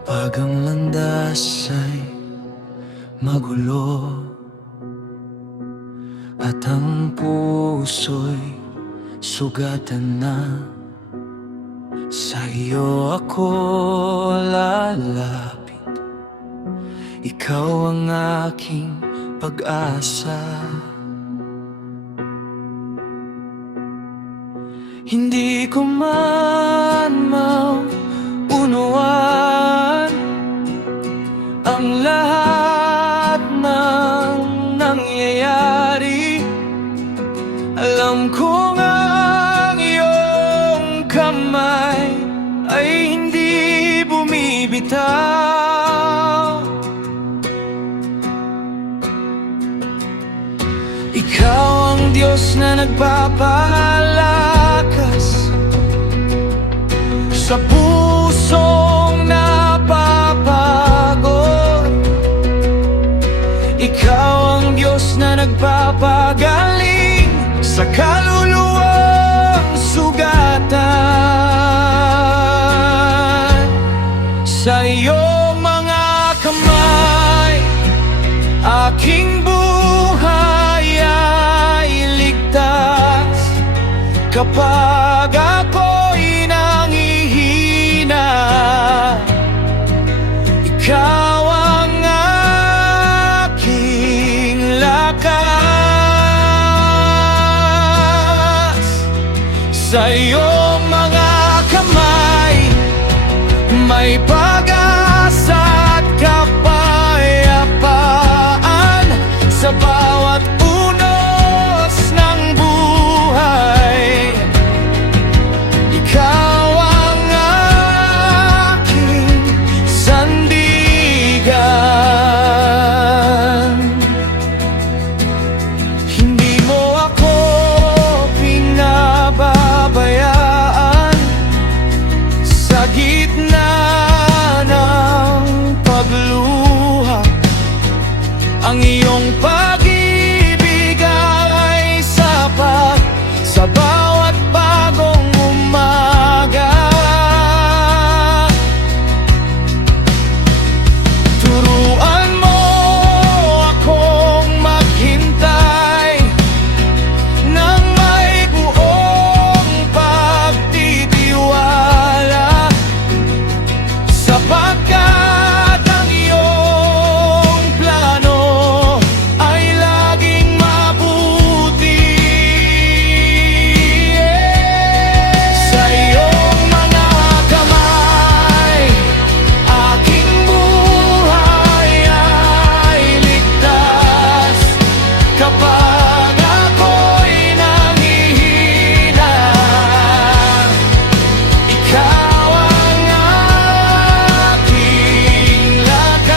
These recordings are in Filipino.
Kapag ang landas ay magulo at ang puso'y sugatan na, sa iyo ako lalapit. Ikaw ang aking pag-asa. Hindi ko man mauunawaan ang lahat ng nangyayari. Alam ko nga ang iyong kamay ay hindi bumibitaw. Ikaw ang Diyos na nagpapalakas sa pusong napapagod. Ikaw ang Diyos na nagpapagaling sa kaluluwang sugatan. Sa iyong mga kamay, aking buhay ay ligtas. Kapag ako'y nangihina, ikaw ang aking lakas. Sa iyong mga kamay, may pag-asa at kapayapaan sa bawat unos ng buhay. Ikaw ang aking sandigan. Hindi mo ako pinababayaan sa gitna ng pagluha. Ang iyong pag-ibig ay sapat sa bawat bagong umaga. Turuan mo akong maghintay nang may buong pagtitiwala, sapagkat ang iyong plano ay laging mabuti. Sa iyong mga kamay, aking buhay ay ligtas. Kapag ako'y nangihina, ikaw ang aking lakas.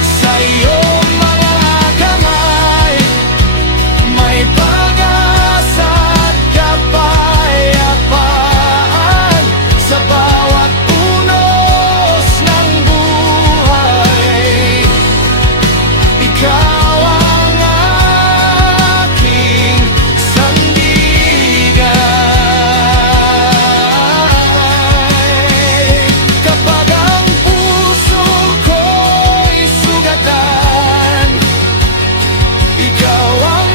Sa iyong mga kamay, may pag-asa at kapayapaan sa bawat unos ng buhay. Ikaw ang aking sandigan. Kapag ang puso ko'y sugatan, ikaw ang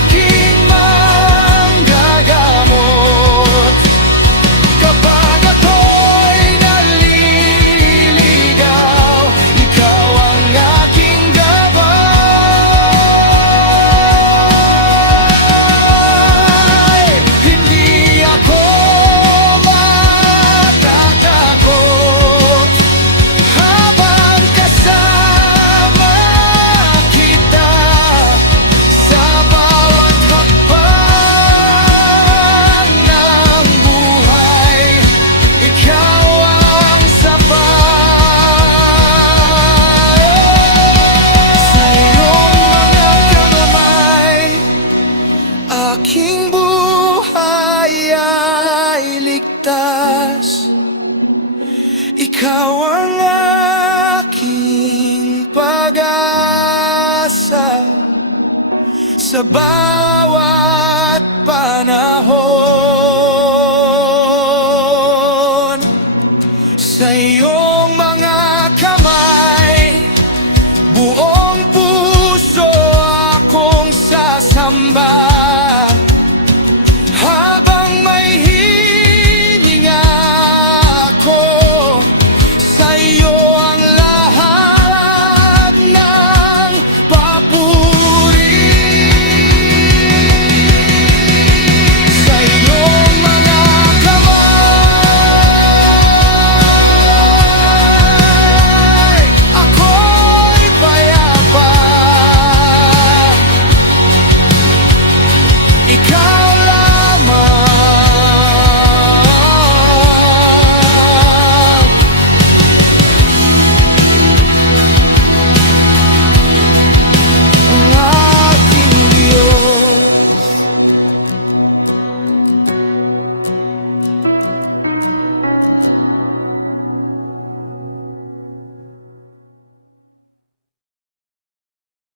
aking manggagamot. Kapag ako'y naliligaw, ikaw ang aking gabay. Hindi ako matatakot habang kasama kita sa bawat hakbang ng buhay. Ikaw ang sapat. Sa iyong mga kamay, aking buhay ay ligtas. Ikaw ang aking pag-asa sa bawat panahon. iyong mga